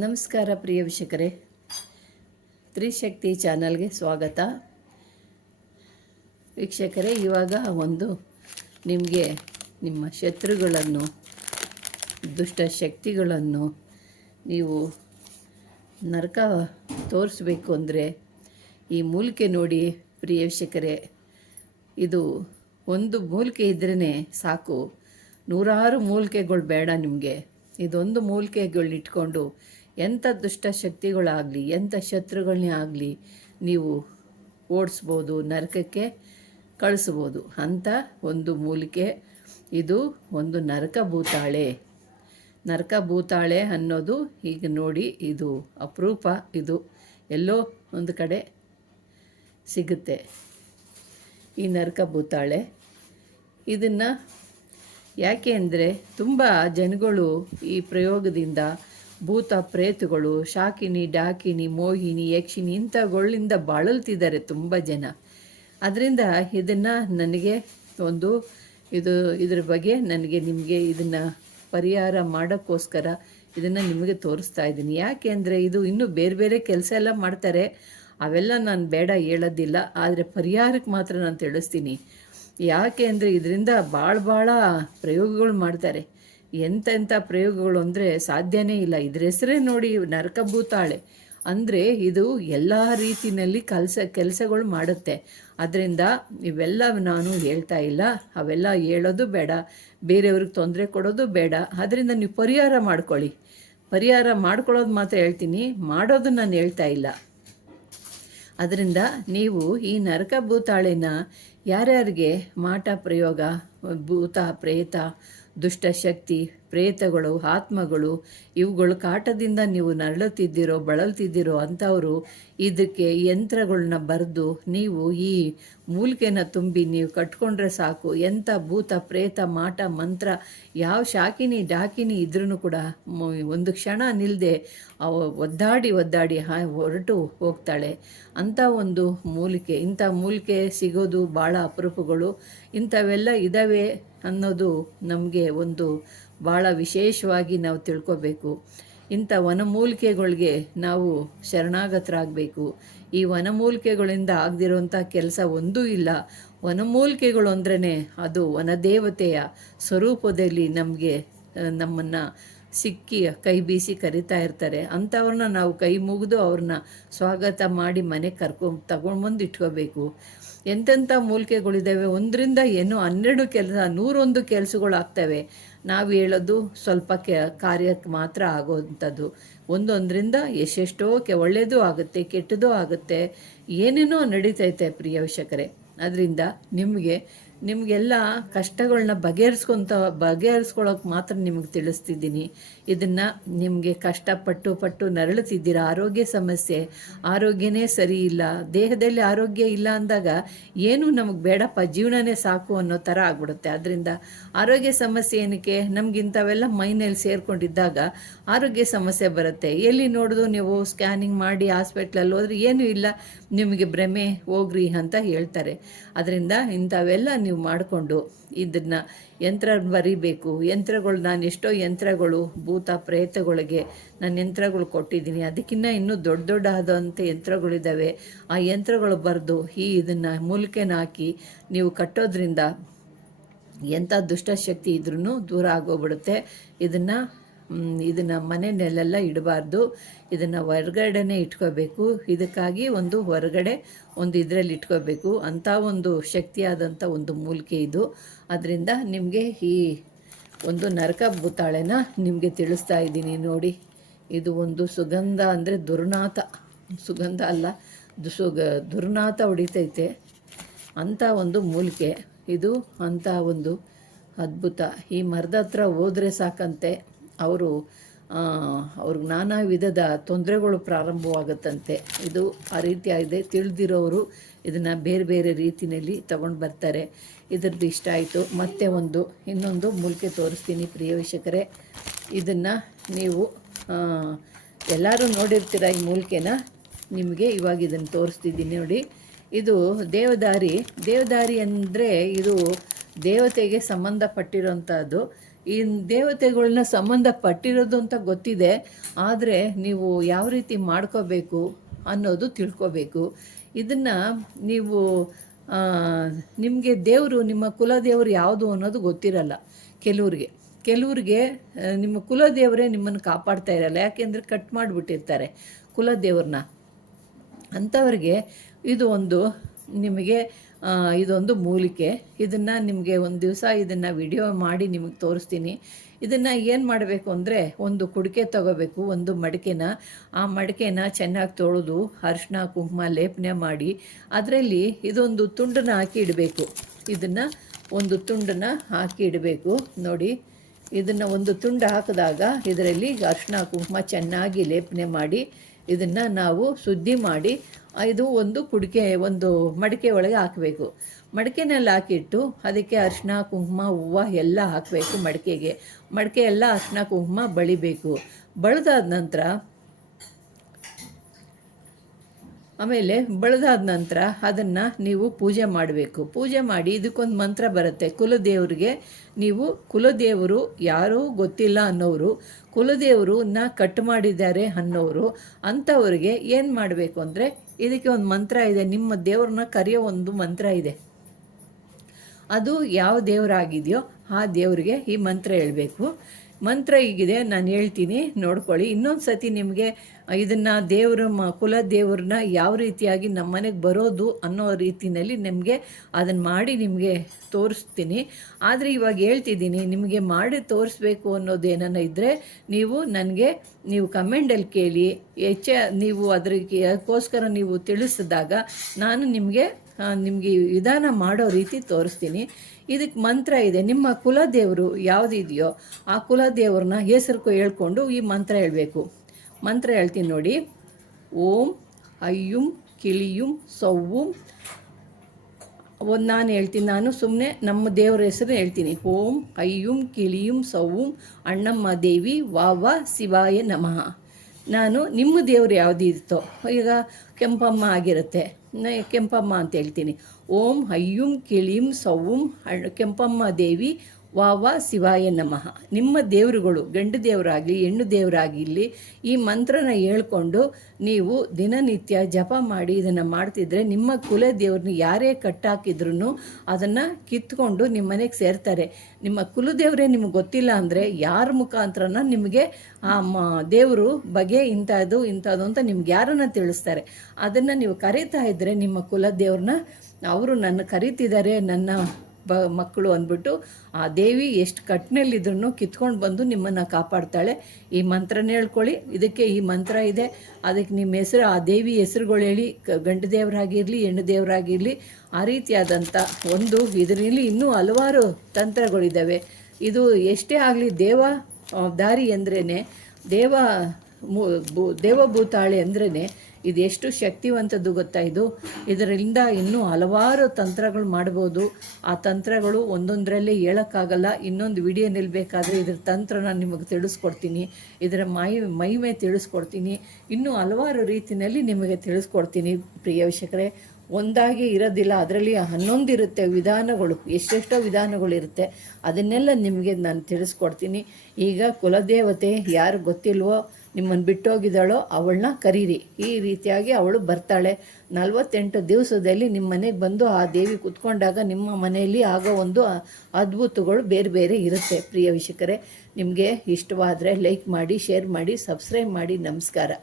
ನಮಸ್ಕಾರ ಪ್ರಿಯ ವೀಕ್ಷಕರೇ, ತ್ರಿಶಕ್ತಿ ಚಾನಲ್ಗೆ ಸ್ವಾಗತ. ವೀಕ್ಷಕರೇ, ಇವಾಗ ಒಂದು ನಿಮಗೆ ನಿಮ್ಮ ಶತ್ರುಗಳನ್ನು, ದುಷ್ಟ ಶಕ್ತಿಗಳನ್ನು ನೀವು ನರಕ ತೋರಿಸ್ಬೇಕು ಅಂದರೆ ಈ ಮೂಲಿಕೆ ನೋಡಿ ಪ್ರಿಯ ವೀಕ್ಷಕರೇ. ಇದು ಒಂದು ಮೂಲಿಕೆ ಇದ್ರೇ ಸಾಕು, ನೂರಾರು ಮೂಲಿಕೆಗಳು ಬೇಡ ನಿಮಗೆ. ಇದೊಂದು ಮೂಲಿಕೆಗಳನ್ನ ಇಟ್ಕೊಂಡು ಎಂಥ ದುಷ್ಟ ಶಕ್ತಿಗಳಾಗಲಿ, ಎಂಥ ಶತ್ರುಗಳನ್ನೇ ಆಗಲಿ ನೀವು ಓಡಿಸ್ಬೋದು, ನರಕಕ್ಕೆ ಕಳಿಸ್ಬೋದು ಅಂಥ ಒಂದು ಮೂಲಿಕೆ ಇದು. ಒಂದು ನರಕ ಭೂತಾಳೆ. ನರಕ ಭೂತಾಳೆ ಅನ್ನೋದು ಈಗ ನೋಡಿ, ಇದು ಅಪರೂಪ. ಇದು ಎಲ್ಲೋ ಒಂದು ಕಡೆ ಸಿಗುತ್ತೆ ಈ ನರಕ ಭೂತಾಳೆ. ಇದನ್ನು ಯಾಕೆ ಅಂದರೆ ತುಂಬ ಜನಗಳು ಈ ಪ್ರಯೋಗದಿಂದ ಭೂತ ಪ್ರೇತಗಳು, ಶಾಕಿನಿ, ಡಾಕಿನಿ, ಮೋಹಿನಿ, ಯಕ್ಷಿಣಿ ಇಂಥಗಳಿಂದ ಬಾಳಲ್ತಿದ್ದಾರೆ ತುಂಬ ಜನ. ಅದರಿಂದ ಇದನ್ನು ನನಗೆ ಇದ್ರ ಬಗ್ಗೆ ನಿಮಗೆ ಇದನ್ನು ಪರಿಹಾರ ಮಾಡೋಕ್ಕೋಸ್ಕರ ಇದನ್ನು ನಿಮಗೆ ತೋರಿಸ್ತಾ ಇದ್ದೀನಿ. ಯಾಕೆ ಅಂದರೆ ಇದು ಇನ್ನೂ ಬೇರೆ ಬೇರೆ ಕೆಲಸ ಎಲ್ಲ ಮಾಡ್ತಾರೆ, ಅವೆಲ್ಲ ನಾನು ಬೇಡ ಹೇಳೋದಿಲ್ಲ. ಆದರೆ ಪರಿಹಾರಕ್ಕೆ ಮಾತ್ರ ನಾನು ತಿಳಿಸ್ತೀನಿ. ಯಾಕೆ ಅಂದರೆ ಇದರಿಂದ ಭಾಳ ಪ್ರಯೋಗಗಳು ಮಾಡ್ತಾರೆ. ಎಂತೆಂಥ ಪ್ರಯೋಗಗಳು ಅಂದರೆ ಸಾಧ್ಯನೇ ಇಲ್ಲ. ಇದ್ರ ಹೆಸರೇ ನೋಡಿ, ನರಕ ಭೂತಾಳೆ ಅಂದರೆ ಇದು ಎಲ್ಲ ರೀತಿಯಲ್ಲಿ ಕೆಲಸಗಳು ಮಾಡುತ್ತೆ. ಅದರಿಂದ ಇವೆಲ್ಲ ನಾನು ಹೇಳ್ತಾ ಇಲ್ಲ, ಅವೆಲ್ಲ ಹೇಳೋದು ಬೇಡ, ಬೇರೆಯವ್ರಿಗೆ ತೊಂದರೆ ಕೊಡೋದು ಬೇಡ. ಅದರಿಂದ ನೀವು ಪರಿಹಾರ ಮಾಡ್ಕೊಳ್ಳಿ. ಪರಿಹಾರ ಮಾಡ್ಕೊಳ್ಳೋದು ಮಾತ್ರ ಹೇಳ್ತೀನಿ, ಮಾಡೋದು ನಾನು ಹೇಳ್ತಾ ಇಲ್ಲ. ಅದರಿಂದ ನೀವು ಈ ನರಕ ಭೂತಾಳೆನ ಯಾರ್ಯಾರಿಗೆ ಮಾಟ ಪ್ರಯೋಗ, ಭೂತ ಪ್ರೇತ, ದುಷ್ಟಶಕ್ತಿ, ಪ್ರೇತಗಳು, ಆತ್ಮಗಳು ಇವುಗಳು ಕಾಟದಿಂದ ನೀವು ನರಳುತ್ತಿದ್ದೀರೋ, ಬಳಲ್ತಿದ್ದೀರೋ ಅಂಥವರು ಇದಕ್ಕೆ ಯಂತ್ರಗಳನ್ನ ಬರೆದು ನೀವು ಈ ಮೂಲಿಕೆನ ತುಂಬಿ ನೀವು ಕಟ್ಕೊಂಡ್ರೆ ಸಾಕು. ಎಂಥ ಭೂತ ಪ್ರೇತ ಮಾಟ ಮಂತ್ರ ಯಾವ ಶಾಕಿನಿ ಡಾಕಿನಿ ಇದ್ರೂ ಕೂಡ ಒಂದು ಕ್ಷಣ ನಿಲ್ಲದೆ ಒದ್ದಾಡಿ ಹೊರಟು ಹೋಗ್ತಾಳೆ. ಅಂಥ ಒಂದು ಮೂಲಿಕೆ. ಇಂಥ ಮೂಲಿಕೆ ಸಿಗೋದು ಭಾಳ ಅಪರೂಪಗಳು. ಇಂಥವೆಲ್ಲ ಇದ್ದಾವೆ ಅನ್ನೋದು ನಮಗೆ ಒಂದು ಭಾಳ ವಿಶೇಷವಾಗಿ ನಾವು ತಿಳ್ಕೊಬೇಕು. ಇಂಥ ವನಮೂಲಿಕೆಗಳಿಗೆ ನಾವು ಶರಣಾಗತರಾಗಬೇಕು. ಈ ವನಮೂಲಿಕೆಗಳಿಂದ ಆಗದಿರೋಂಥ ಕೆಲಸ ಒಂದೂ ಇಲ್ಲ. ವನಮೂಲಿಕೆಗಳು ಅಂದ್ರೇ ಅದು ವನದೇವತೆಯ ಸ್ವರೂಪದಲ್ಲಿ ನಮ್ಮನ್ನು ಸಿಕ್ಕಿ ಕೈ ಬೀಸಿ ಕರಿತಾ ಇರ್ತಾರೆ. ಅಂಥವ್ರನ್ನ ನಾವು ಕೈ ಮುಗಿದು ಅವ್ರನ್ನ ಸ್ವಾಗತ ಮಾಡಿ ಮನೆಗೆ ತಗೊಂಡ್ಬಂದು ಇಟ್ಕೋಬೇಕು. ಎಂತೆಂಥ ಮೂಲಿಕೆಗಳಿದ್ದಾವೆ, 1ರಿಂದ 12 ಕೆಲಸ, 101 ಕೆಲಸಗಳಾಗ್ತವೆ. ನಾವು ಹೇಳೋದು ಸ್ವಲ್ಪ ಕಾರ್ಯಕ್ಕೆ ಮಾತ್ರ ಆಗೋವಂಥದ್ದು. ಒಂದೊಂದರಿಂದ ಎಷ್ಟೆಷ್ಟೋ ಒಳ್ಳೆಯದು ಆಗುತ್ತೆ, ಕೆಟ್ಟದ್ದು ಆಗುತ್ತೆ, ಏನೇನೋ ನಡೀತೈತೆ ಪ್ರಿಯ ವೀಕ್ಷಕರೇ. ಅದರಿಂದ ನಿಮಗೆಲ್ಲ ಕಷ್ಟಗಳನ್ನ ಬಗೆಹರಿಸ್ಕೊಳ್ಳೋಕೆ ಮಾತ್ರ ನಿಮಗೆ ತಿಳಿಸ್ತಿದ್ದೀನಿ. ಇದನ್ನು ನಿಮಗೆ ಕಷ್ಟಪಟ್ಟು ನರಳುತ್ತಿದ್ದೀರ, ಆರೋಗ್ಯ ಸಮಸ್ಯೆ, ಆರೋಗ್ಯನೇ ಸರಿ ಇಲ್ಲ, ದೇಹದಲ್ಲಿ ಆರೋಗ್ಯ ಇಲ್ಲ ಅಂದಾಗ ಏನು ನಮಗೆ ಬೇಡಪ್ಪ, ಜೀವನನೇ ಸಾಕು ಅನ್ನೋ ಥರ ಆಗ್ಬಿಡುತ್ತೆ. ಅದರಿಂದ ಆರೋಗ್ಯ ಸಮಸ್ಯೆ ಏನಕ್ಕೆ, ನಮಗಿಂಥವೆಲ್ಲ ಮೈನಲ್ಲಿ ಸೇರಿಕೊಂಡಿದ್ದಾಗ ಆರೋಗ್ಯ ಸಮಸ್ಯೆ ಬರುತ್ತೆ. ಎಲ್ಲಿ ನೋಡಿದ್ರು ನೀವು ಸ್ಕ್ಯಾನಿಂಗ್ ಮಾಡಿ ಹಾಸ್ಪಿಟ್ಲಲ್ಲಿ ಹೋದ್ರೆ ಏನೂ ಇಲ್ಲ, ನಿಮಗೆ ಭ್ರಮೆ, ಹೋಗ್ರಿ ಅಂತ ಹೇಳ್ತಾರೆ. ಅದರಿಂದ ಇಂಥವೆಲ್ಲ ನೀವು ಮಾಡಿಕೊಂಡು ಇದನ್ನು ಯಂತ್ರ ಬರೀಬೇಕು. ಯಂತ್ರಗಳು, ನಾನು ಎಷ್ಟೋ ಯಂತ್ರಗಳು ಭೂತ ಪ್ರೇತಗಳಿಗೆ ನಾನು ಯಂತ್ರಗಳು ಕೊಟ್ಟಿದ್ದೀನಿ. ಅದಕ್ಕಿಂತ ಇನ್ನೂ ದೊಡ್ಡ ಆದಂಥ ಯಂತ್ರಗಳಿದ್ದಾವೆ. ಆ ಯಂತ್ರಗಳು ಬರೆದು ಇದನ್ನು ಮೂಲಿಕೆನ ಹಾಕಿ ನೀವು ಕಟ್ಟೋದ್ರಿಂದ ಎಂಥ ದುಷ್ಟಶಕ್ತಿ ಇದ್ರೂ ದೂರ ಆಗೋಗ್ಬಿಡುತ್ತೆ. ಇದನ್ನು ಮನೆಯಲ್ಲೆಲ್ಲ ಇಡಬಾರ್ದು, ಇದನ್ನು ಹೊರಗಡೆನೇ ಇಟ್ಕೋಬೇಕು. ಇದಕ್ಕಾಗಿ ಹೊರಗಡೆ ಇದರಲ್ಲಿ ಇಟ್ಕೋಬೇಕು. ಅಂಥ ಒಂದು ಶಕ್ತಿಯಾದಂಥ ಒಂದು ಮೂಲಿಕೆ ಇದು. ಅದರಿಂದ ನಿಮಗೆ ಈ ಒಂದು ನರಕ ಭೂತಾಳೆನ ನಿಮಗೆ ತಿಳಿಸ್ತಾ ಇದ್ದೀನಿ ನೋಡಿ. ಇದು ಒಂದು ಸುಗಂಧ ಅಂದರೆ ದುರ್ನಾಥ, ಸುಗಂಧ ಅಲ್ಲ, ದುರ್ನಾಥ ಹೊಡಿತೈತೆ ಅಂಥ ಒಂದು ಮೂಲಿಕೆ ಇದು. ಅಂಥ ಒಂದು ಅದ್ಭುತ. ಈ ಮರದ ಹತ್ರ ಹೋದರೆ ಸಾಕಂತೆ ಅವ್ರಿಗೆ ನಾನಾ ವಿಧದ ತೊಂದರೆಗಳು ಪ್ರಾರಂಭವಾಗುತ್ತಂತೆ. ಇದು ಆ ರೀತಿಯಾಗಿದೆ. ತಿಳಿದಿರೋರು ಇದನ್ನು ಬೇರೆ ಬೇರೆ ರೀತಿಯಲ್ಲಿ ತಗೊಂಡು ಬರ್ತಾರೆ. ಇದ್ರದ್ದು ಇಷ್ಟ ಆಯಿತು. ಮತ್ತೆ ಇನ್ನೊಂದು ಮೂಲಿಕೆ ತೋರಿಸ್ತೀನಿ ಪ್ರಿಯ ವೀಕ್ಷಕರೇ. ಇದನ್ನು ನೀವು ಎಲ್ಲರೂ ನೋಡಿರ್ತೀರ ಈ ಮೂಲಿಕೆನ. ನಿಮಗೆ ಇವಾಗ ಇದನ್ನು ತೋರಿಸ್ತಿದ್ದೀನಿ ನೋಡಿ. ಇದು ದೇವದಾರಿ ಅಂದರೆ ಇದು ದೇವತೆಗೆ ಸಂಬಂಧಪಟ್ಟಿರೋಂಥದ್ದು. ಈ ದೇವತೆಗಳನ್ನ ಸಂಬಂಧಪಟ್ಟಿರೋದು ಅಂತ ಗೊತ್ತಿದೆ, ಆದರೆ ನೀವು ಯಾವ ರೀತಿ ಮಾಡ್ಕೋಬೇಕು ಅನ್ನೋದು ತಿಳ್ಕೊಬೇಕು. ಇದನ್ನು ನೀವು ನಿಮಗೆ ದೇವರು, ನಿಮ್ಮ ಕುಲದೇವರು ಯಾವುದು ಅನ್ನೋದು ಗೊತ್ತಿರಲ್ಲ ಕೆಲವ್ರಿಗೆ ನಿಮ್ಮ ಕುಲದೇವರೇ ನಿಮ್ಮನ್ನು ಕಾಪಾಡ್ತಾ ಇರಲ್ಲ. ಯಾಕೆಂದರೆ ಕಟ್ ಮಾಡಿಬಿಟ್ಟಿರ್ತಾರೆ ಕುಲದೇವ್ರನ್ನ. ಅಂಥವ್ರಿಗೆ ಇದೊಂದು ಮೂಲಿಕೆ. ಇದನ್ನು ನಿಮಗೆ ಒಂದು ದಿವಸ ಇದನ್ನು ವಿಡಿಯೋ ಮಾಡಿ ನಿಮಗೆ ತೋರಿಸ್ತೀನಿ. ಇದನ್ನು ಏನು ಮಾಡಬೇಕು ಅಂದರೆ, ಒಂದು ಕುಡಿಕೆ ತಗೋಬೇಕು, ಒಂದು ಮಡಿಕೆನ. ಆ ಮಡಿಕೆನ ಚೆನ್ನಾಗಿ ತೊಳೆದು ಅರಿಶಿನ ಕುಂಕುಮ ಲೇಪನೆ ಮಾಡಿ ಅದರಲ್ಲಿ ಇದೊಂದು ತುಂಡನ್ನ ಹಾಕಿ ಇಡಬೇಕು. ಇದನ್ನು ಒಂದು ತುಂಡನ್ನ ಹಾಕಿ ಇಡಬೇಕು. ನೋಡಿ, ಇದನ್ನು ಒಂದು ತುಂಡು ಹಾಕಿದಾಗ ಇದರಲ್ಲಿ ಅರಿಶಿನ ಕುಂಕುಮ ಚೆನ್ನಾಗಿ ಲೇಪನೆ ಮಾಡಿ ಇದನ್ನು ನಾವು ಶುದ್ಧಿ ಮಾಡಿ ಇದು ಒಂದು ಮಡಿಕೆ ಒಳಗೆ ಹಾಕಬೇಕು. ಮಡಿಕೆನಲ್ಲಿ ಹಾಕಿಟ್ಟು ಅದಕ್ಕೆ ಅರಿಶಿನ ಕುಂಕುಮ ಹೂವು ಎಲ್ಲ ಹಾಕಬೇಕು. ಮಡಿಕೆ ಎಲ್ಲ ಅರಿಶಿನ ಕುಂಕುಮ ಬಳಿಬೇಕು. ಬಳಿದಾದ ನಂತರ ಅದನ್ನು ನೀವು ಪೂಜೆ ಮಾಡಬೇಕು. ಪೂಜೆ ಮಾಡಿ ಇದಕ್ಕೊಂದು ಮಂತ್ರ ಬರುತ್ತೆ. ಕುಲದೇವರು ಯಾರೂ ಗೊತ್ತಿಲ್ಲ ಅನ್ನೋರು, ಕುಲದೇವರನ್ನ ಕಟ್ ಮಾಡಿದ್ದಾರೆ ಅನ್ನೋರು, ಅಂಥವ್ರಿಗೆ ಏನು ಮಾಡಬೇಕು ಅಂದರೆ, ಇದಕ್ಕೆ ಒಂದು ಮಂತ್ರ ಇದೆ. ನಿಮ್ಮ ದೇವ್ರನ್ನ ಕರೆಯೋ ಒಂದು ಮಂತ್ರ ಇದೆ. ಅದು ಯಾವ ದೇವರಾಗಿದೆಯೋ ಆ ದೇವರಿಗೆ ಈ ಮಂತ್ರ ಹೇಳಬೇಕು. ಮಂತ್ರ ಹೀಗಿದೆ, ನಾನು ಹೇಳ್ತೀನಿ, ನೋಡ್ಕೊಳ್ಳಿ. ಇನ್ನೊಂದು ಸತಿ ನಿಮಗೆ ಇದನ್ನು ಕುಲದೇವ್ರನ್ನ ಯಾವ ರೀತಿಯಾಗಿ ನಮ್ಮ ಮನೆಗೆ ಬರೋದು ಅನ್ನೋ ರೀತಿಯಲ್ಲಿ ನಿಮಗೆ ಅದನ್ನು ಮಾಡಿ ನಿಮಗೆ ತೋರಿಸ್ತೀನಿ. ಆದರೆ ಇವಾಗ ಹೇಳ್ತಿದ್ದೀನಿ, ನಿಮಗೆ ಮಾಡಿ ತೋರಿಸ್ಬೇಕು ಅನ್ನೋದೇನ ಇದ್ದರೆ ನೀವು ಕಮೆಂಟಲ್ಲಿ ಕೇಳಿ. ನೀವು ಅದಕ್ಕೋಸ್ಕರ ನೀವು ತಿಳಿಸಿದಾಗ ನಾನು ನಿಮಗೆ ವಿಧಾನ ಮಾಡೋ ರೀತಿ ತೋರಿಸ್ತೀನಿ. ಇದಕ್ಕೆ ಮಂತ್ರ ಇದೆ. ನಿಮ್ಮ ಕುಲದೇವರು ಯಾವುದಿದೆಯೋ ಆ ಕುಲದೇವ್ರನ್ನ ಹೆಸರು ಹೇಳ್ಕೊಂಡು ಈ ಮಂತ್ರ ಹೇಳಬೇಕು. ಮಂತ್ರ ಹೇಳ್ತೀನಿ ನೋಡಿ. ಓಂ ಅಯ್ಯುಂ ಕಿಳಿಯುಂ ಸೌವುಂ. ನಾನು ಹೇಳ್ತೀನಿ, ನಾನು ಸುಮ್ಮನೆ ನಮ್ಮ ದೇವರ ಹೆಸರು ಹೇಳ್ತೀನಿ. ಓಂ ಅಯ್ಯುಂ ಕಿಳಿಯುಂ ಸೌವುಂ ಅಣ್ಣಮ್ಮ ದೇವಿ ವಾವ ಶಿವಾಯ ನಮಃ. ನಾನು ನಿಮ್ಮ ದೇವರು ಯಾವುದಿರುತ್ತೋ, ಈಗ ಕೆಂಪಮ್ಮ ಆಗಿರುತ್ತೆ, ಕೆಂಪಮ್ಮ ಅಂತ ಹೇಳ್ತೀನಿ. ಓಂ ಅಯ್ಯುಂ ಕಿಳಿಯುಂ ಸೌವುಂ ಕೆಂಪಮ್ಮ ದೇವಿ ವಾವ ಶಿವಾಯ ನಮಃ. ನಿಮ್ಮ ದೇವರುಗಳು ಗಂಡು ದೇವರಾಗಲಿ ಹೆಣ್ಣು ದೇವರಾಗಿರಲಿ ಈ ಮಂತ್ರನ ಹೇಳ್ಕೊಂಡು ನೀವು ದಿನನಿತ್ಯ ಜಪ ಮಾಡಿ ಇದನ್ನು ಮಾಡ್ತಿದ್ರೆ ನಿಮ್ಮ ಕುಲ ದೇವ್ರನ್ನ ಯಾರೇ ಕಟ್ಟಾಕಿದ್ರೂ ಅದನ್ನು ಕಿತ್ಕೊಂಡು ನಿಮ್ಮ ಮನೆಗೆ ಸೇರ್ತಾರೆ. ನಿಮ್ಮ ಕುಲದೇವರೇ ನಿಮಗೆ ಗೊತ್ತಿಲ್ಲ ಅಂದರೆ ಯಾರ ಮುಖಾಂತರನ ನಿಮಗೆ ಆ ದೇವರು ಬಗೆ ಇಂಥದ್ದು ಅಂತ ನಿಮ್ಗೆ ಯಾರನ್ನ ತಿಳಿಸ್ತಾರೆ. ಅದನ್ನು ನೀವು ಕರೀತಾ ಇದ್ದರೆ ನಿಮ್ಮ ಕುಲದೇವ್ರನ್ನ, ಅವರು ನನ್ನ ಕರೀತಿದ್ದಾರೆ ನನ್ನ ಮಕ್ಕಳು ಅಂದ್ಬಿಟ್ಟು ಆ ದೇವಿ ಎಷ್ಟು ಕಟ್ಟಿನಲ್ಲಿದ್ರೂ ಕಿತ್ಕೊಂಡು ಬಂದು ನಿಮ್ಮನ್ನು ಕಾಪಾಡ್ತಾಳೆ. ಈ ಮಂತ್ರನ ಹೇಳ್ಕೊಳ್ಳಿ. ಇದಕ್ಕೆ ಈ ಮಂತ್ರ ಇದೆ. ಅದಕ್ಕೆ ನಿಮ್ಮ ಹೆಸರು, ಆ ದೇವಿ ಹೆಸರುಗಳು ಹೇಳಿ, ಗಂಡು ದೇವರಾಗಿರಲಿ ಹೆಣ್ಣು ದೇವರಾಗಿರಲಿ ಆ ರೀತಿಯಾದಂಥ ಇದರಲ್ಲಿ ಇನ್ನೂ ಹಲವಾರು ತಂತ್ರಗಳಿದ್ದಾವೆ. ಇದು ಎಷ್ಟೇ ಆಗಲಿ ದಾರಿ ಅಂದ್ರೇ ದೇವಭೂತಾಳೆ ಅಂದ್ರೇ ಇದು ಎಷ್ಟು ಶಕ್ತಿವಂತದ್ದು ಗೊತ್ತಾ. ಇದರಿಂದ ಇನ್ನೂ ಹಲವಾರು ತಂತ್ರಗಳು ಮಾಡ್ಬೋದು. ಆ ತಂತ್ರಗಳು ಒಂದೊಂದರಲ್ಲೇ ಹೇಳೋಕ್ಕಾಗಲ್ಲ. ಇನ್ನೊಂದು ವಿಡಿಯೋ ನಿಲ್ಲಬೇಕಾದ್ರೆ ಇದ್ರ ತಂತ್ರನ ನಿಮಗೆ ತಿಳಿಸ್ಕೊಡ್ತೀನಿ, ಇದರ ಮಹಿಮೆ ತಿಳಿಸ್ಕೊಡ್ತೀನಿ, ಇನ್ನೂ ಹಲವಾರು ರೀತಿಯಲ್ಲಿ ನಿಮಗೆ ತಿಳಿಸ್ಕೊಡ್ತೀನಿ. ಪ್ರಿಯ ವೀಕ್ಷಕರೇ, ಒಂದಾಗಿ ಇರೋದಿಲ್ಲ, ಅದರಲ್ಲಿ 11 ಇರುತ್ತೆ ವಿಧಾನಗಳು, ಎಷ್ಟೆಷ್ಟೋ ವಿಧಾನಗಳಿರುತ್ತೆ. ಅದನ್ನೆಲ್ಲ ನಿಮಗೆ ನಾನು ತಿಳಿಸ್ಕೊಡ್ತೀನಿ. ಈಗ ಕುಲದೇವತೆ ಯಾರು ಗೊತ್ತಿಲ್ವೋ, ನಿಮ್ಮನ್ನು ಬಿಟ್ಟೋಗಿದ್ದಾಳೋ ಅವಳನ್ನ ಕರೀರಿ. ಈ ರೀತಿಯಾಗಿ ಅವಳು ಬರ್ತಾಳೆ. 48 ದಿವಸದಲ್ಲಿ ನಿಮ್ಮ ಮನೆಗೆ ಬಂದು ಆ ದೇವಿ ಕುತ್ಕೊಂಡಾಗ ನಿಮ್ಮ ಮನೆಯಲ್ಲಿ ಆಗೋ ಒಂದು ಅದ್ಭುತಗಳು ಬೇರೆ ಬೇರೆ ಇರುತ್ತೆ. ಪ್ರಿಯ ವೀಕ್ಷಕರೇ, ನಿಮಗೆ ಇಷ್ಟವಾದರೆ ಲೈಕ್ ಮಾಡಿ, ಶೇರ್ ಮಾಡಿ, ಸಬ್ಸ್ಕ್ರೈಬ್ ಮಾಡಿ. ನಮಸ್ಕಾರ.